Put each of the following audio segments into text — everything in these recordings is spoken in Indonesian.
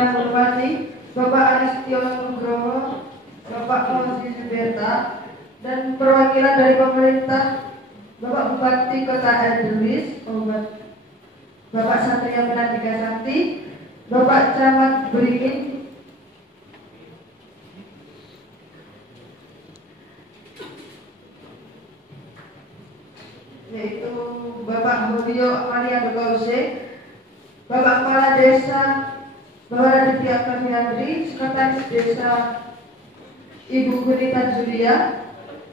yang hormati Bapak Aristio Nugroho, Bapak Fauzi Suberta, dan perwakilan dari pemerintah Bapak Bupati Kota Endelis, Bapak Satria Menandika Sakti, Bapak Camat Beringin, yaitu Bapak Hodio Maria Gause, Bapak Kepala Desa Bapak Raditya Kaviandri, Sekretaris Desa Ibu Gunita Julia,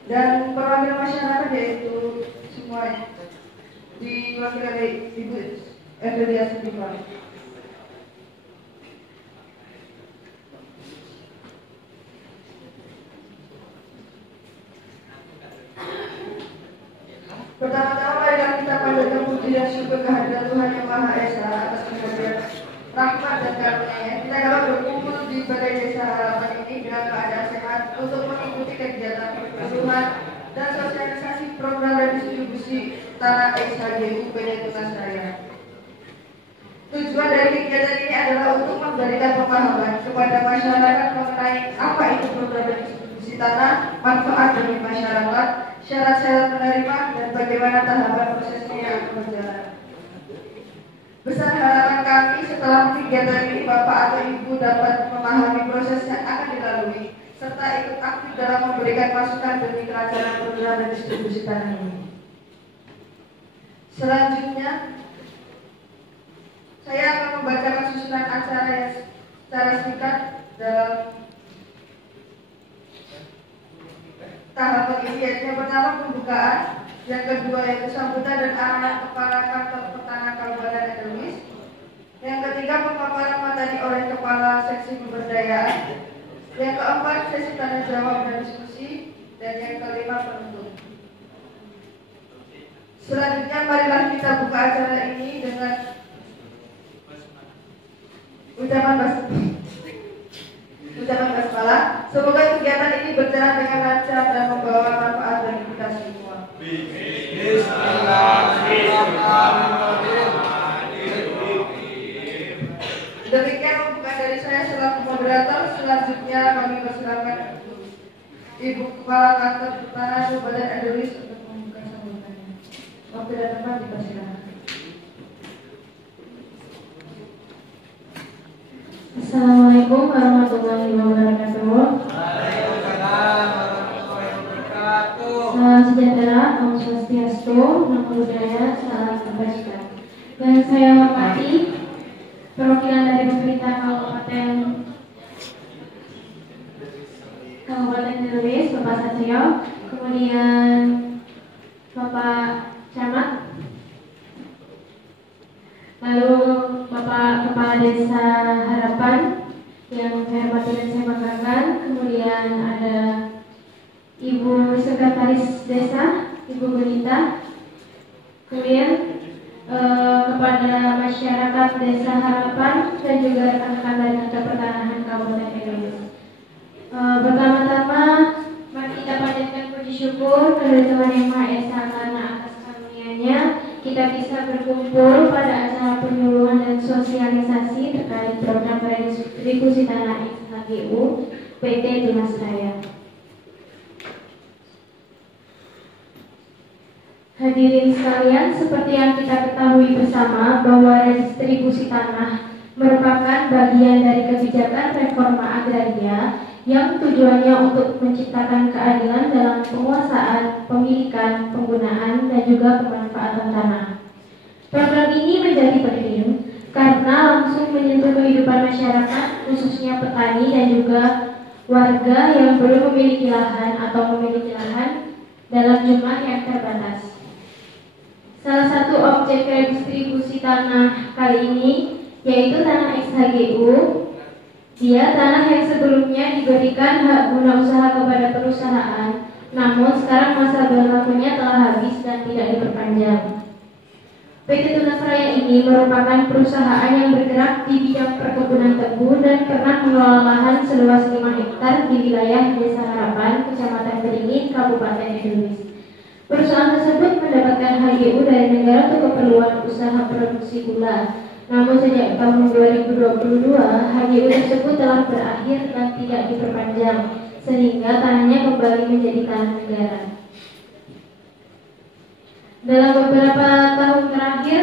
dan perwakilan masyarakat yaitu semua diwakili oleh Ibu Evelia Setivan. Pertama-tama marilah kita panjatkan puji dan syukur kehadiran Tuhan Yang Maha Esa atas pemberian rahmat dan karunia-Nya. Kita dapat berkumpul di Balai Desa Harapan ini dengan keadaan sehat untuk mengikuti kegiatan pertemuan dan sosialisasi program redistribusi tanah SHGU PD Tunas Raya. Tujuan dari kegiatan ini adalah untuk memberikan pemahaman kepada masyarakat mengenai apa itu program redistribusi tanah, manfaat bagi masyarakat, syarat-syarat menerima, dan bagaimana tahapan prosesnya yang akan berjalan. Besar harapan kami setelah kegiatan ini Bapak atau Ibu dapat memahami proses yang akan dilalui serta ikut aktif dalam memberikan masukan demi kelancaran program redistribusi tanah ini. Selanjutnya, saya akan membacakan susunan acara yang secara singkat dalam tahapan ini, yaitu yang pertama pembukaan, yang kedua yaitu sambutan dan arahan Kepala Kantor Pertanahan Kabupaten Endelis, yang ketiga pemaparan materi oleh Kepala Seksi Pemberdayaan, yang keempat sesi tanya jawab dan diskusi, dan yang kelima penutup. Selanjutnya marilah kita buka acara ini dengan ucapan basmalah. Semoga kegiatan ini berjalan dengan lancar dan membawa manfaat bagi kita semua. Demikian pembukaan dari saya selaku moderator. Selanjutnya kami persilakan Ibu Kepala Kantor Pertanahan Kabupaten Endelis untuk membuka sambutannya. Waktu dan tempat dipersilakan. Assalamualaikum warahmatullahi wabarakatuh. Salam sejahtera, Om Swastiastu, Namo Buddhaya, salam kebajikan. Dan saya hormati perwakilan dari pemerintah Kabupaten Endelis, Bapak Satrio, kemudian Bapak Camat, lalu Bapak Kepala Desa Harapan yang saya hormati dan saya banggakan, kemudian ada Ibu Sekretaris Desa, Ibu Gunita, kemudian kepada masyarakat Desa Harapan dan juga rekan-rekan dari Kantor Pertanahan Kabupaten Endelis. Pertama-tama mari kita panjatkan puji syukur kepada Tuhan Yang Maha Esa karena atas karunia-Nya kita bisa berkumpul pada acara penyuluhan dan sosialisasi terkait program redistribusi tanah SHGU PT Tunas Raya. Hadirin sekalian, seperti yang kita ketahui bersama bahwa redistribusi tanah merupakan bagian dari kebijakan reforma agraria yang tujuannya untuk menciptakan keadilan dalam penguasaan, pemilikan, penggunaan, dan juga pemanfaatan tanah. Program ini menjadi penting karena langsung menyentuh kehidupan masyarakat, khususnya petani dan juga warga yang belum memiliki lahan atau memiliki lahan dalam jumlah yang terbatas. Salah satu objek redistribusi tanah kali ini yaitu tanah SHGU. Dia tanah yang sebelumnya diberikan hak guna usaha kepada perusahaan, namun sekarang masa berlakunya telah habis dan tidak diperpanjang. PT Tunas Raya ini merupakan perusahaan yang bergerak di bidang perkebunan tebu dan pernah mengelola lahan seluas 5 hektar di wilayah Desa Harapan, Kecamatan Beringin, Kabupaten Endelis. Perusahaan tersebut mendapatkan HGU dari negara untuk keperluan usaha produksi gula. Namun sejak tahun 2022, HGU tersebut telah berakhir dan tidak diperpanjang, sehingga tanahnya kembali menjadi tanah negara. Dalam beberapa tahun terakhir,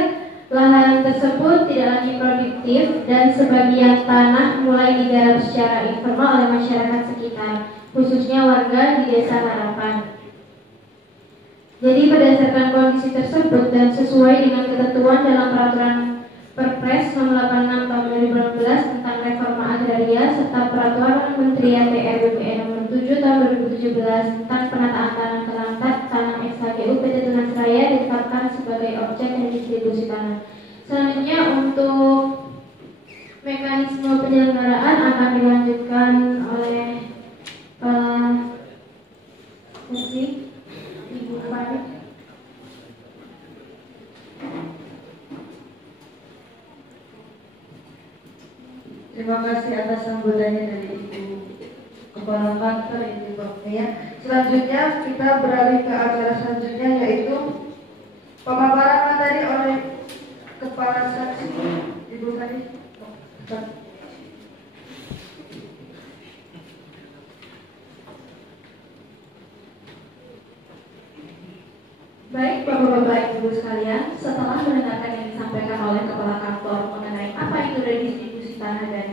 lahan tersebut tidak lagi produktif dan sebagian tanah mulai digarap secara informal oleh masyarakat sekitar, khususnya warga di Desa Harapan. Jadi berdasarkan kondisi tersebut dan sesuai dengan ketentuan dalam peraturan Perpres Nomor 86 Tahun 2016 tentang Reforma Agraria serta Peraturan Menteri ATR BPN Nomor 7 Tahun 2017 tentang penataan tanah terlantar tanah SHGU PT Tunas Raya ditetapkan sebagai objek redistribusi tanah. Selanjutnya untuk mekanisme penyelenggaraan akan dilanjutkan oleh Ibu Farid. Terima kasih atas sambutannya dari Ibu Kepala Kantor Ibu Baktia. Selanjutnya kita beralih ke acara selanjutnya, yaitu pemaparan materi oleh Kepala Saksi Ibu Tadi. Baik Bapak-Bapak Ibu sekalian, setelah mendengarkan yang disampaikan oleh Kepala Kantor mengenai apa itu redistribusi tanah dan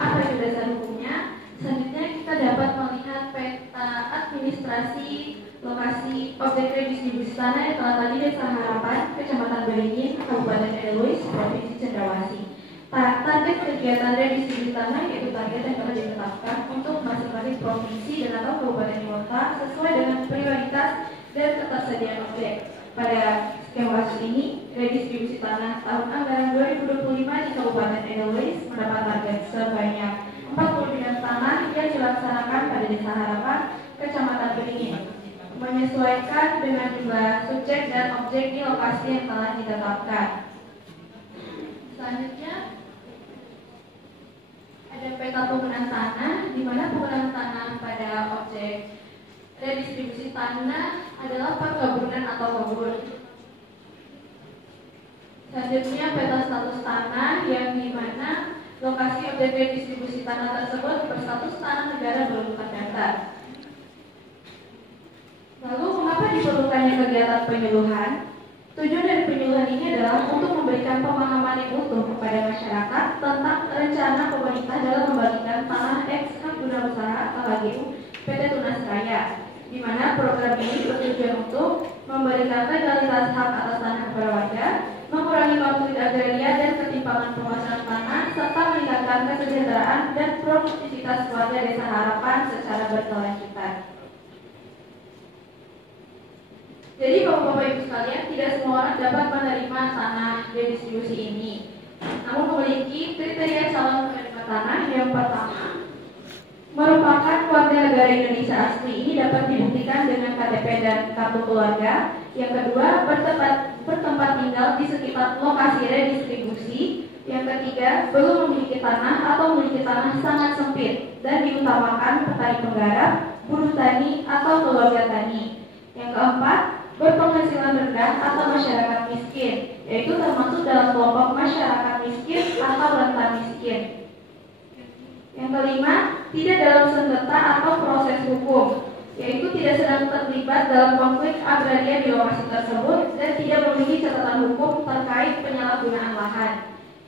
apa itu dasar hukumnya, selanjutnya kita dapat melihat peta administrasi lokasi objek redistribusi tanah yang telah tadi Desa Harapan, Kecamatan Beringin, Kabupaten Edelweiss, Provinsi Cendrawasih. Target kegiatan redistribusi tanah yaitu target yang telah ditetapkan untuk masing-masing provinsi dan atau kabupaten kota sesuai dengan prioritas dan ketersediaan objek. Pada skema kasus ini, redistribusi tanah tahun anggaran 2025 di Kabupaten Edelweiss mendapat target sebanyak 40 bidang tanah yang dilaksanakan pada Desa Harapan, Kecamatan Beringin, menyesuaikan dengan jumlah subjek dan objek di lokasi yang telah ditetapkan. Selanjutnya ada peta penggunaan tanah, di mana penggunaan tanah pada objek redistribusi tanah adalah perkebunan atau kebun. Selanjutnya peta status tanah yang dimana lokasi objek redistribusi tanah tersebut berstatus tanah negara belum terdaftar. Lalu mengapa diperlukannya kegiatan penyuluhan? Tujuan dari penyuluhan ini adalah untuk memberikan pemahaman yang utuh kepada masyarakat tentang rencana pemerintah dalam membagikan tanah ex hak guna usaha atau HGU PT Tunas Raya, di mana program ini bertujuan untuk memberikan legalitas hak atas tanah kepada warga, mengurangi konflik agraria dan ketimpangan penguasaan tanah, serta meningkatkan kesejahteraan dan produktivitas warga Desa Harapan secara berkelanjutan. Jadi Bapak-Bapak Ibu sekalian, tidak semua orang dapat menerima tanah redistribusi ini. Namun memiliki kriteria calon penerima tanah. Yang pertama, merupakan warga negara Indonesia asli. Ini dapat dibuktikan dengan KTP dan kartu keluarga. Yang kedua, bertempat tinggal di sekitar lokasi redistribusi. Yang ketiga, belum memiliki tanah atau memiliki tanah sangat sempit dan diutamakan petani penggarap, buruh tani atau keluarga tani. Yang keempat, berpenghasilan rendah atau masyarakat miskin, yaitu termasuk dalam kelompok masyarakat miskin atau rentan miskin. Yang kelima, tidak dalam sengketa atau proses hukum, yaitu tidak sedang terlibat dalam konflik agraria di lokasi tersebut dan tidak memiliki catatan hukum terkait penyalahgunaan lahan.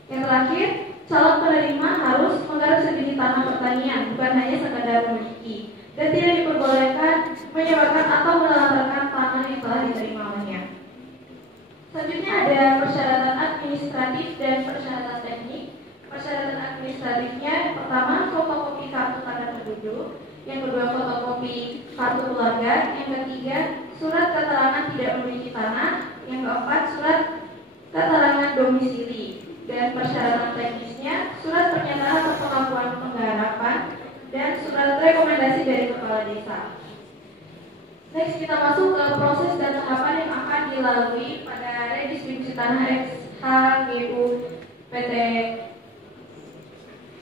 Yang terakhir, calon penerima harus menggarap sebiji tanah pertanian, bukan hanya sekadar memiliki, dan tidak diperbolehkan menyewakan atau menelantarkan tanah yang telah diterima olehnya. Selanjutnya ada persyaratan administratif dan persyaratan teknik. Persyaratan administratifnya, pertama fotokopi kartu tanda penduduk, yang kedua fotokopi kartu keluarga, yang ketiga surat keterangan tidak memiliki tanah, yang keempat surat keterangan domisili, dan persyaratan teknisnya surat pernyataan atau pengakuan penggarapan dan surat rekomendasi dari kepala desa. Next kita masuk ke proses dan tahapan yang akan dilalui pada redistribusi tanah HGU PT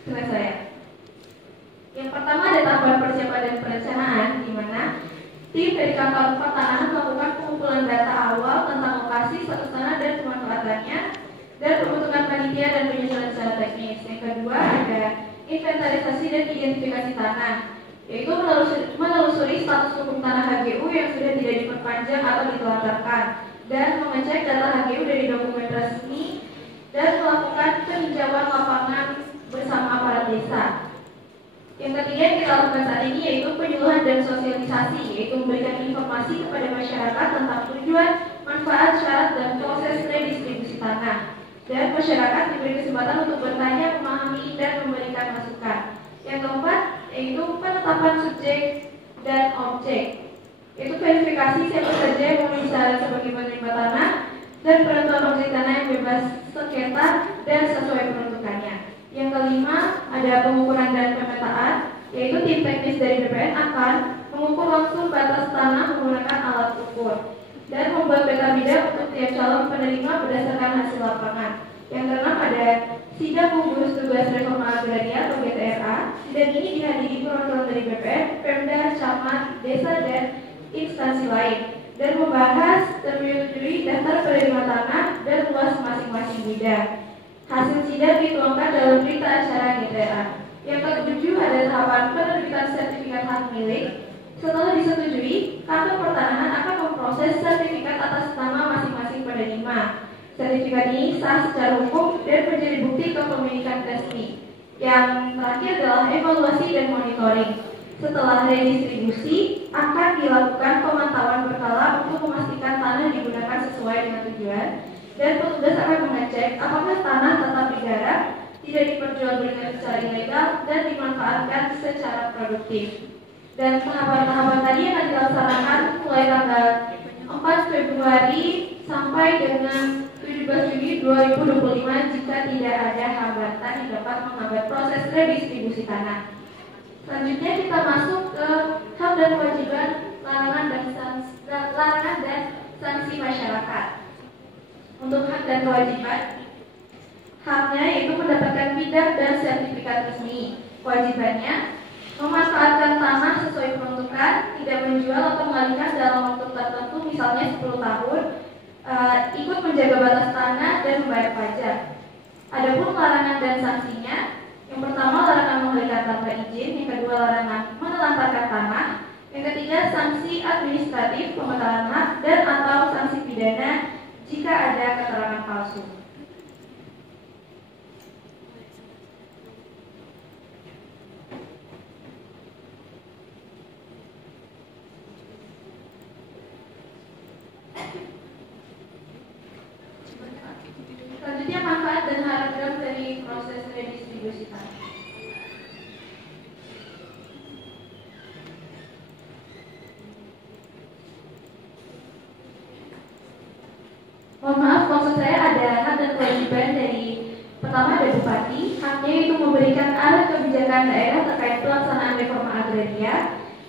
Tunas Raya. Yang pertama ada tahapan persiapan dan perencanaan, di mana tim dari kantor pertanahan melakukan pengumpulan data awal tentang lokasi, status tanah dan pemanfaatannya, dan pembentukan panitia dan penyusunan secara teknis. Yang kedua ada inventarisasi dan identifikasi tanah, yaitu menelusuri status hukum tanah HGU yang sudah tidak diperpanjang atau ditelantarkan dan mengecek data HGU dari dokumen resmi dan melakukan peninjauan lapangan bersama aparat desa. Yang ketiga yang kita lakukan saat ini yaitu penyuluhan dan sosialisasi, yaitu memberikan informasi kepada masyarakat tentang tujuan, manfaat, syarat, dan proses redistribusi tanah. Dan masyarakat diberi kesempatan untuk bertanya, memahami, dan memberikan masukan. Yang keempat yaitu penetapan subjek dan objek, yaitu verifikasi siapa saja yang memenuhi syarat sebagai penerima tanah dan penentuan objek tanah yang bebas sengketa dan sesuai peruntukannya. Yang kelima ada pengukuran dan pemetaan, yaitu tim teknis dari BPN akan mengukur langsung batas tanah menggunakan alat ukur dan membuat peta bidang untuk tiap calon penerima berdasarkan hasil lapangan. Yang keenam ada sidang gugus tugas reforma agraria atau GTRA. Sidang ini dihadiri perwakilan dari BPN, Pemda, camat, desa, dan instansi lain dan membahas dan menyetujui daftar penerima tanah dan luas masing-masing bidang. Hasil sidang dituangkan dalam berita acara GTRA. Yang ketujuh ada tahapan penerbitan sertifikat hak milik. Setelah disetujui, kantor pertanahan akan memproses sertifikat atas nama masing-masing penerima. Sertifikat ini sah secara hukum dan menjadi bukti kepemilikan resmi. Yang terakhir adalah evaluasi dan monitoring. Setelah redistribusi, akan dilakukan pemantauan berkala untuk memastikan tanah digunakan sesuai dengan tujuan, dan petugas akan mengecek apakah tanah tetap digarap, tidak diperjualbelikan secara ilegal, dan dimanfaatkan secara produktif. Dan tahapan-tahapan tadi akan dilaksanakan mulai tanggal 4 Februari sampai dengan 17 Juni 2025 jika tidak ada hambatan yang dapat menghambat proses redistribusi tanah. Selanjutnya kita masuk ke hak dan kewajiban, larangan dan sanksi masyarakat. Untuk hak dan kewajiban, haknya yaitu mendapatkan bidang dan sertifikat resmi. Kewajibannya memanfaatkan tanah sesuai peruntukan, tidak menjual atau mengalihkan dalam waktu tertentu, misalnya 10 tahun, ikut menjaga batas tanah dan membayar pajak. Adapun larangan dan sanksinya, yang pertama larangan mengalihkan tanpa izin, yang kedua larangan menelantarkan tanah, yang ketiga sanksi administratif pembatalan hak dan atau sanksi pidana jika ada keterangan palsu. Selanjutnya manfaat dan harapan dari proses redistribusi tanah. Mohon maaf, maksud saya ada hak dan kewajiban dari pertama ada bupati, haknya itu memberikan arah kebijakan daerah terkait pelaksanaan reforma agraria,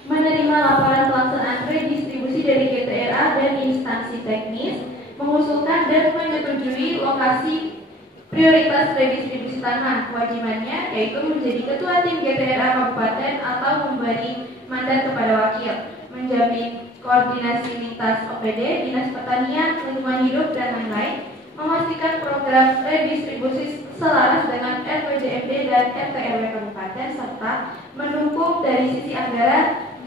menerima laporan pelaksanaan redistribusi dari GTRA dan instansi teknis, mengusulkan dan menyetujui lokasi prioritas redistribusi tanah. Kewajibannya yaitu menjadi ketua tim GTRA kabupaten atau memberi mandat kepada wakil, menjamin koordinasi lintas OPD, Dinas Pertanian, Lingkungan Hidup, dan lain-lain, memastikan program redistribusi selaras dengan RPJMD dan RT/RW kabupaten, serta mendukung dari sisi anggaran,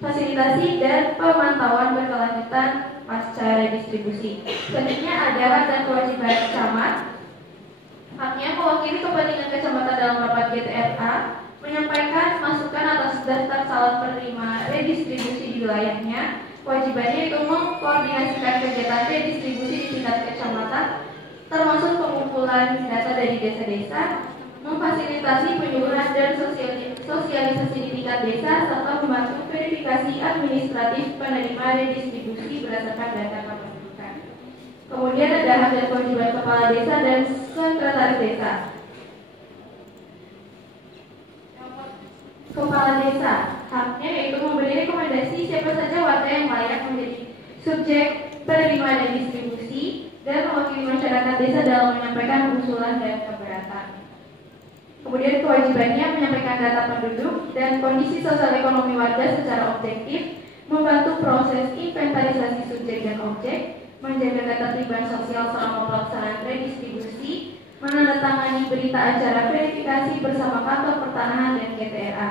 fasilitasi, dan pemantauan berkelanjutan pasca redistribusi. Selanjutnya ada hak dan kewajiban camat. Haknya mewakili kepentingan kecamatan dalam rapat GTRA, menyampaikan masukan atas daftar calon penerima redistribusi di wilayahnya. Kewajibannya itu mengkoordinasikan kegiatan redistribusi di tingkat kecamatan, termasuk pengumpulan data dari desa-desa, memfasilitasi penyuluhan dan sosialisasi di tingkat desa, serta membantu verifikasi administratif penerima redistribusi berdasarkan data kependudukan. Kemudian ada hak dan kewajiban kepala desa dan sekretaris desa. Kepala desa, haknya yaitu memberi rekomendasi siapa saja warga yang layak menjadi subjek penerima redistribusi dan mewakili masyarakat desa dalam menyampaikan usulan dan keberatan. Kemudian kewajibannya menyampaikan data penduduk dan kondisi sosial ekonomi warga secara objektif, membantu proses inventarisasi subjek dan objek, menjaga ketertiban sosial selama pelaksanaan redistribusi, menandatangani berita acara verifikasi bersama Kantor Pertanahan dan GTRA.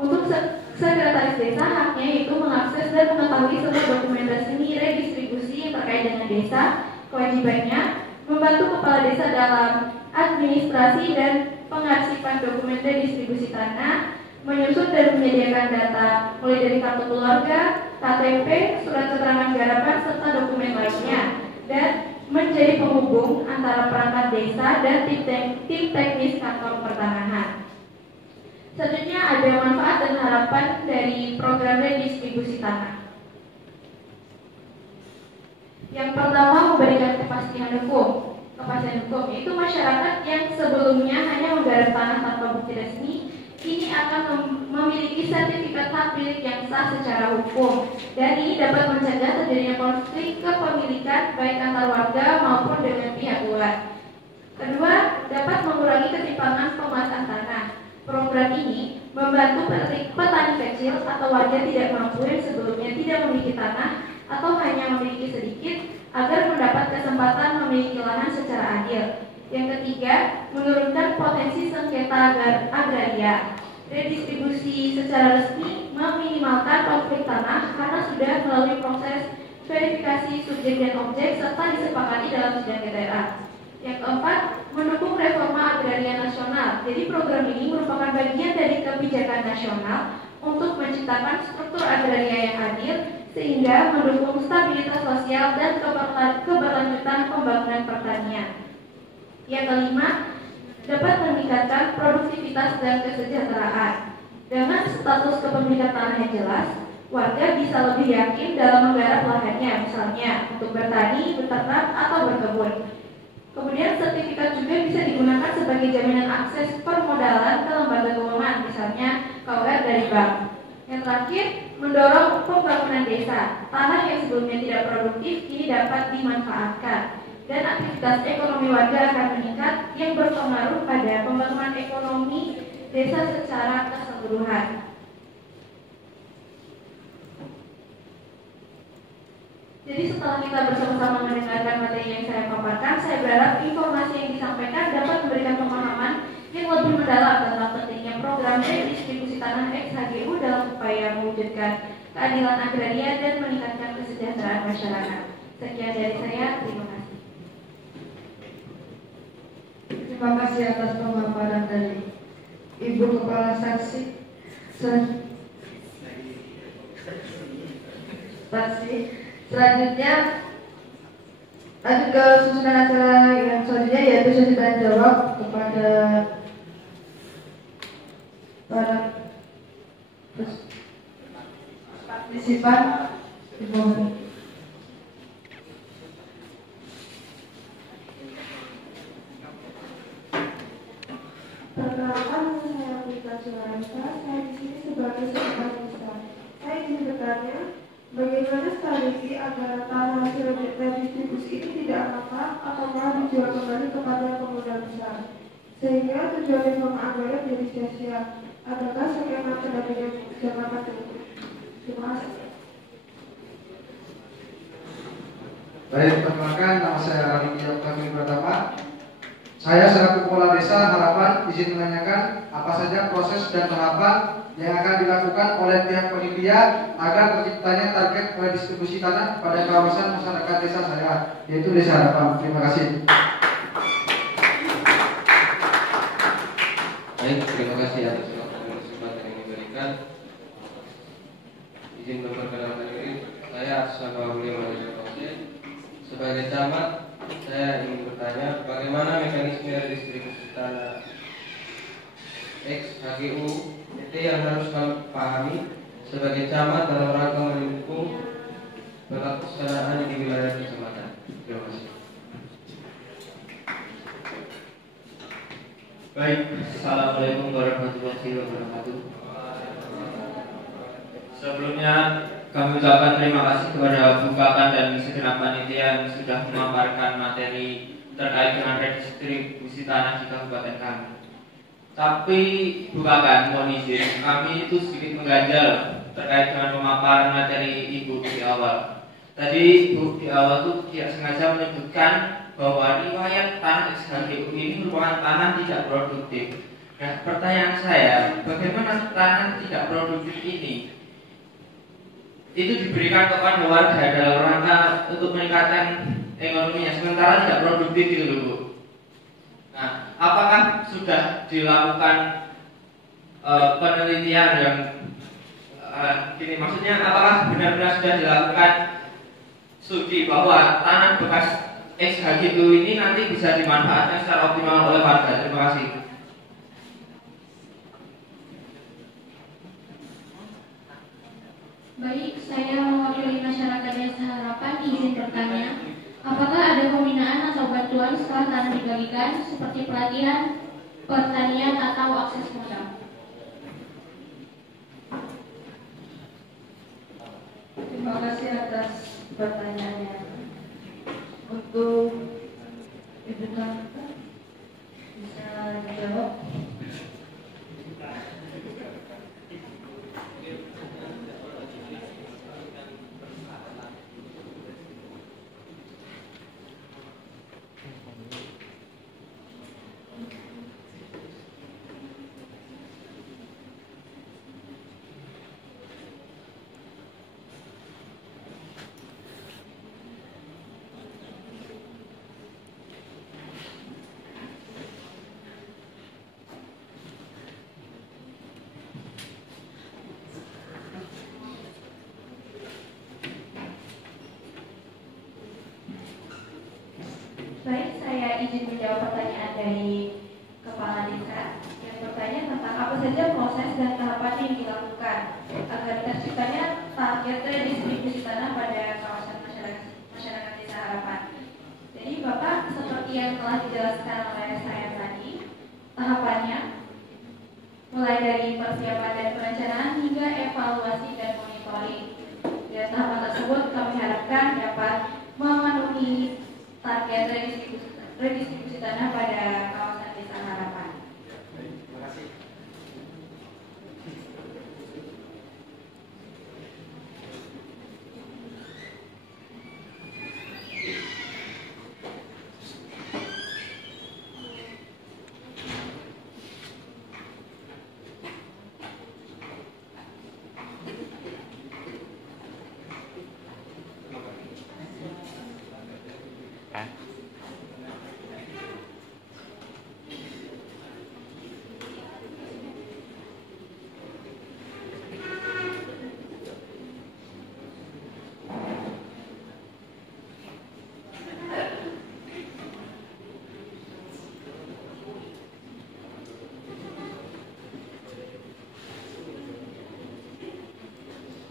Untuk sekretaris desa haknya yaitu mengakses dan mengetahui semua dokumen resmi redistribusi yang terkait dengan desa. Kewajibannya membantu kepala desa dalam administrasi dan pengarsipan dokumen redistribusi tanah, menyusun dan menyediakan data mulai dari kartu keluarga, KTP, surat keterangan garapan serta dokumen lainnya, dan menjadi penghubung antara perangkat desa dan tim teknis Kantor Pertanahan. Selanjutnya ada manfaat dan harapan dari program redistribusi tanah. Yang pertama, memberikan kepastian hukum. Kepastian hukum yaitu masyarakat yang sebelumnya hanya menggarap tanah tanpa bukti resmi, kini akan memiliki sertifikat hak milik yang sah secara hukum, dan ini dapat mencegah terjadinya konflik kepemilikan baik antar warga maupun dengan pihak luar. Kedua, dapat mengurangi ketimpangan penguasaan tanah. Program ini membantu petani kecil atau warga tidak mampu yang sebelumnya tidak memiliki tanah atau hanya memiliki sedikit agar mendapat kesempatan memiliki lahan secara adil. Yang ketiga, menurunkan potensi sengketa agraria. Redistribusi secara resmi meminimalkan konflik tanah karena sudah melalui proses verifikasi subjek dan objek serta disepakati dalam sidang GTRA. Yang keempat, mendukung reforma agraria nasional. Jadi program ini merupakan bagian dari kebijakan nasional untuk menciptakan struktur agraria yang adil sehingga mendukung stabilitas sosial dan keberlanjutan pembangunan pertanian. Yang kelima, dapat meningkatkan produktivitas dan kesejahteraan. Dengan status kepemilikan tanah yang jelas, warga bisa lebih yakin dalam menggarap lahannya, misalnya untuk bertani, beternak, atau berkebun. Kemudian sertifikat juga bisa digunakan sebagai jaminan akses permodalan ke lembaga keuangan, misalnya KUR dari bank. Yang terakhir, mendorong pembangunan desa. Tanah yang sebelumnya tidak produktif kini dapat dimanfaatkan, dan aktivitas ekonomi warga akan meningkat yang berpengaruh pada pembangunan ekonomi desa secara keseluruhan. Jadi setelah kita bersama-sama mendengarkan materi yang saya paparkan, saya berharap informasi yang disampaikan dapat memberikan pemahaman yang lebih mendalam tentang pentingnya program redistribusi tanah ex-HGU dalam upaya mewujudkan keadilan agraria dan meningkatkan kesejahteraan masyarakat. Sekian dari saya, terima kasih. Terima kasih atas pemaparan dari Ibu Kepala Saksi. Selanjutnya lanjut ke susunan acara yang selanjutnya, yaitu sesi tanya jawab kepada para partisipan. Perkenalkan, saya Prita Suaresta. Saya di sini sebagai sekretaris desa. Saya ingin bertanya, bagaimana strategi agar tanah hasil redistribusi ini tidak makar ataukah dijual kembali kepada pemodal besar, sehingga tujuan reforma agraria menjadi sia-sia? Adakah skema pendampingan jangka panjang? Terima kasih. Baik, perkenalkan, nama saya Raditya Kami Pratama. Saya selaku kepala desa harapan izin menanyakan apa saja proses dan tahapan yang akan dilakukan oleh pihak panitia agar terciptanya target redistribusi tanah pada kawasan masyarakat desa saya, yaitu Desa Harapan. Terima kasih. Baik, terima kasih atas kesempatan yang diberikan. Izin memperkenalkan diri, saya Sabauli Malaysia. Sebagai camat, saya ingin bertanya bagaimana mekanisme redistribusi tanah ex-HGU itu yang harus kami pahami sebagai camat dalam rangka mendukung pelaksanaan di wilayah kecamatan. Terima kasih. Baik, Assalamualaikum warahmatullahi wabarakatuh. Sebelumnya kami ucapkan terima kasih kepada Bupakan dan segenap panitia yang sudah memaparkan materi terkait dengan redistribusi tanah di kabupaten kami. Tapi Bupakan, mohon izin, kami itu sedikit mengganjal terkait dengan pemaparan materi Ibu di awal. Tadi Bu di awal tuh tidak sengaja menyebutkan bahwa riwayat tanah XHGU ini merupakan tanah tidak produktif. Nah, pertanyaan saya, bagaimana tanah tidak produktif ini itu diberikan kepada warga dalam rangka untuk meningkatkan ekonominya, sementara tidak produktif itu dulu, Bu? Nah, apakah sudah dilakukan penelitian yang gini, maksudnya apakah benar-benar sudah dilakukan studi bahwa tanah bekas XHGU ini nanti bisa dimanfaatkan secara optimal oleh warga? Terima kasih. Baik, saya mewakili masyarakat Desa Harapan izin bertanya, apakah ada pembinaan atau bantuan setelah tanah dibagikan seperti pelatihan, pertanian atau akses modal? Terima kasih atas pertanyaannya. Untuk Ibu Tante bisa dijawab. Baik, saya izin menjawab pertanyaan dari Kepala Desa yang bertanya tentang apa saja proses dan tahapan yang dilakukan agar terciptanya target redistribusi tanah pada kawasan masyarakat Desa Harapan. Jadi Bapak, seperti yang telah dijelaskan oleh saya tadi, tahapannya mulai dari persiapan dan perencanaan hingga evaluasi dan monitoring. Dan tahapan tersebut kami harapkan dapat memenuhi target redistribusi tanah pada kawasan Desa Harapan. Terima kasih.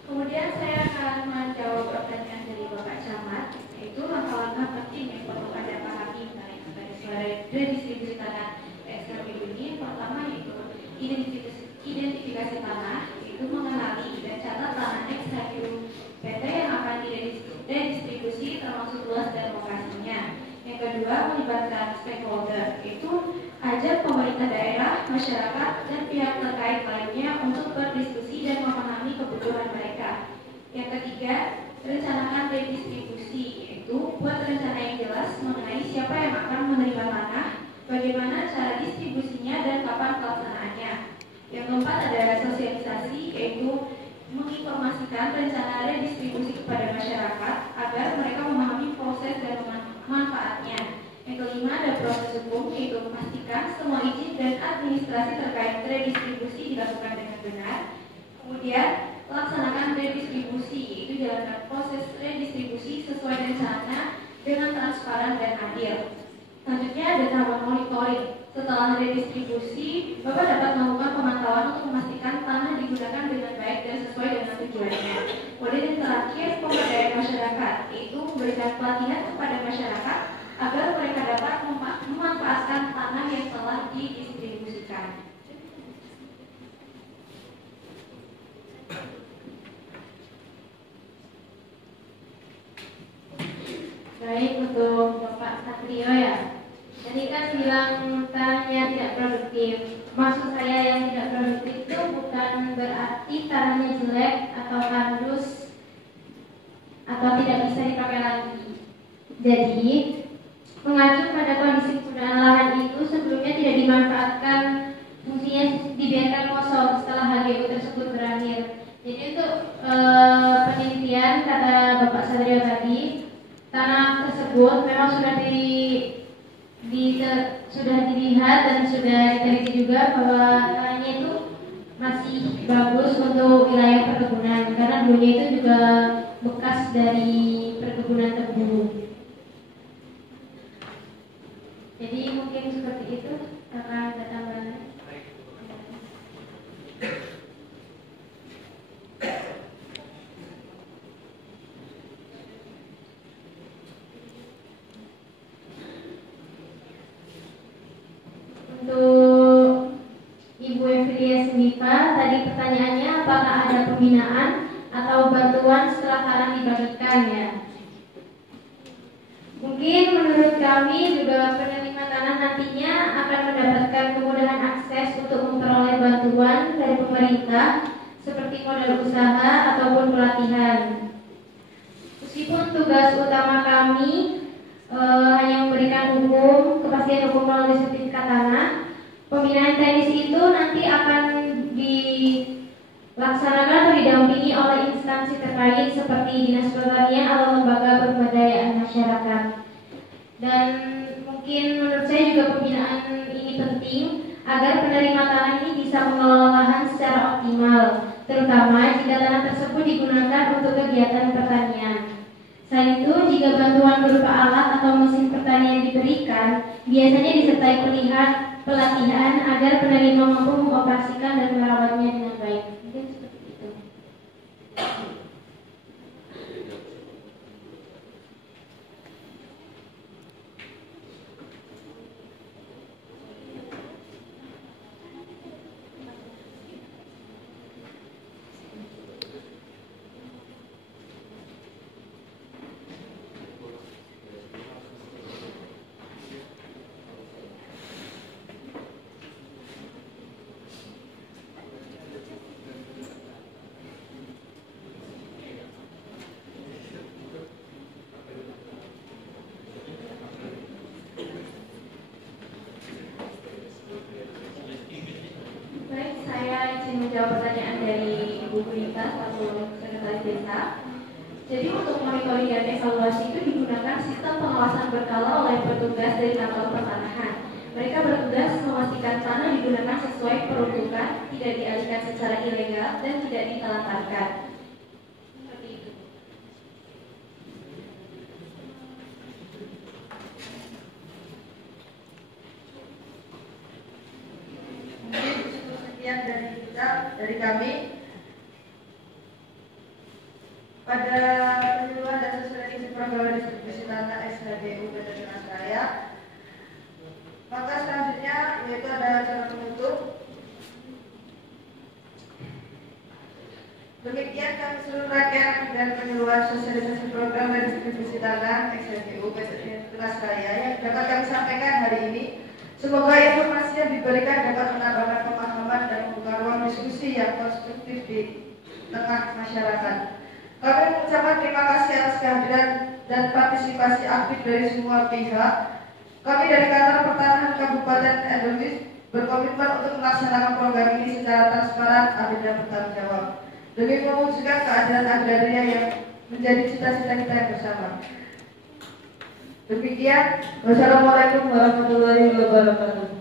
Kemudian saya akan menjawab pertanyaan dari Bapak Camat, yaitu langkah-langkah penting yang perlu Anda pahami mengenai redistribusi tanah XHGU ini. Pertama yaitu identifikasi tanah, yaitu mengenali dan catat tanah XHGU PT yang akan diredistribusi termasuk luas dan lokasinya. Yang kedua, melibatkan stakeholder, yaitu ajak pemerintah daerah, masyarakat, dan pihak terkait lainnya untuk berdiskusi dan memahami kebutuhan mereka. Yang ketiga, rencanakan redistribusi, yaitu buat rencana yang jelas mengenai siapa yang akan menerima tanah, bagaimana cara distribusinya, dan kapan pelaksanaannya. Yang keempat ada sosialisasi, yaitu menginformasikan rencana redistribusi kepada masyarakat agar mereka memahami proses dan manfaatnya. Yang kelima ada proses hukum, yaitu memastikan semua izin dan administrasi terkait redistribusi dilakukan dengan benar. Kemudian laksanakan redistribusi, yaitu jalankan proses redistribusi sesuai rencana dengan transparan dan adil. Selanjutnya ada tahapan monitoring. Setelah redistribusi, Bapak dapat melakukan pemantauan untuk memastikan tanah digunakan dengan baik dan sesuai dengan tujuannya. Kemudian yang terakhir, pemberdayaan masyarakat, yaitu memberikan pelatihan kepada masyarakat agar mereka dapat memanfaatkan tanah yang telah didistribusikan. Baik, untuk Bapak Satrio ya. Tadi kan bilang tanahnya tidak produktif. Maksud saya yang tidak produktif itu bukan berarti tanahnya jelek atau harus atau tidak bisa dipakai lagi. Jadi, mengacu pada kondisi penggunaan lahan itu sebelumnya tidak dimanfaatkan, fungsinya dibiarkan kosong setelah HGU tersebut berakhir. Jadi untuk penelitian kata Bapak Satrio tadi, tanah tersebut memang sudah sudah dilihat dan sudah diteliti juga bahwa tanahnya itu masih bagus untuk wilayah perkebunan karena dulunya itu juga bekas dari perkebunan tebu. Jadi mungkin seperti itu akan ada tambahan. Untuk Ibu Evelia Semipa, tadi pertanyaannya apakah ada pembinaan atau bantuan setelah tanah dibagikan ya? Mungkin menurut kami juga penerima tanah nantinya akan mendapatkan kemudahan akses untuk memperoleh bantuan dari pemerintah seperti modal usaha ataupun pelatihan. Meskipun tugas utama kami hanya memberikan kepastian hukum melalui sertifikat tanah, pembinaan teknis itu nanti akan dilaksanakan atau didampingi oleh instansi terkait seperti Dinas Pertanian atau lembaga pemberdayaan masyarakat. Dan mungkin menurut saya juga pembinaan ini penting agar penerima tanah ini bisa mengelola lahan secara optimal, terutama jika tanah tersebut digunakan untuk kegiatan pertanian. Selain itu, jika bantuan berupa alat atau mesin pertanian diberikan, biasanya disertai pelatihan agar penerima mampu mengoperasikan dan merawatnya dengan baik. Mungkin seperti itu. Menjawab pertanyaan dari Ibu Gurita selaku Sekretaris Desa. Jadi untuk monitoring dan evaluasi itu digunakan sistem pengawasan berkala oleh petugas dari kantor pertanahan. Mereka bertugas memastikan tanah digunakan sesuai peruntukan, tidak dialihkan secara ilegal dan tidak ditelantarkan. Seperti itu. Sekian dari kami pada penyuluhan dan sosialisasi program distribusi tanah SHGU PT Tunasraya. Maka selanjutnya yaitu ada acara penutup. Demikian kami seluruh rakyat dan penyuluhan sosialisasi program dan distribusi tanah SHGU PT Tunasraya yang dapat kami sampaikan hari ini. Semoga informasi yang diberikan dapat menambahkan pemahaman dan membuka ruang diskusi yang konstruktif di tengah masyarakat. Kami mengucapkan terima kasih atas kehadiran dan partisipasi aktif dari semua pihak. Kami dari Kantor Pertanahan Kabupaten Endemis berkomitmen untuk melaksanakan program ini secara transparan, adil dan bertanggung jawab demi mewujudkan keadilan agraria yang menjadi cita-cita kita yang bersama. Demikian, wassalamualaikum warahmatullahi wabarakatuh.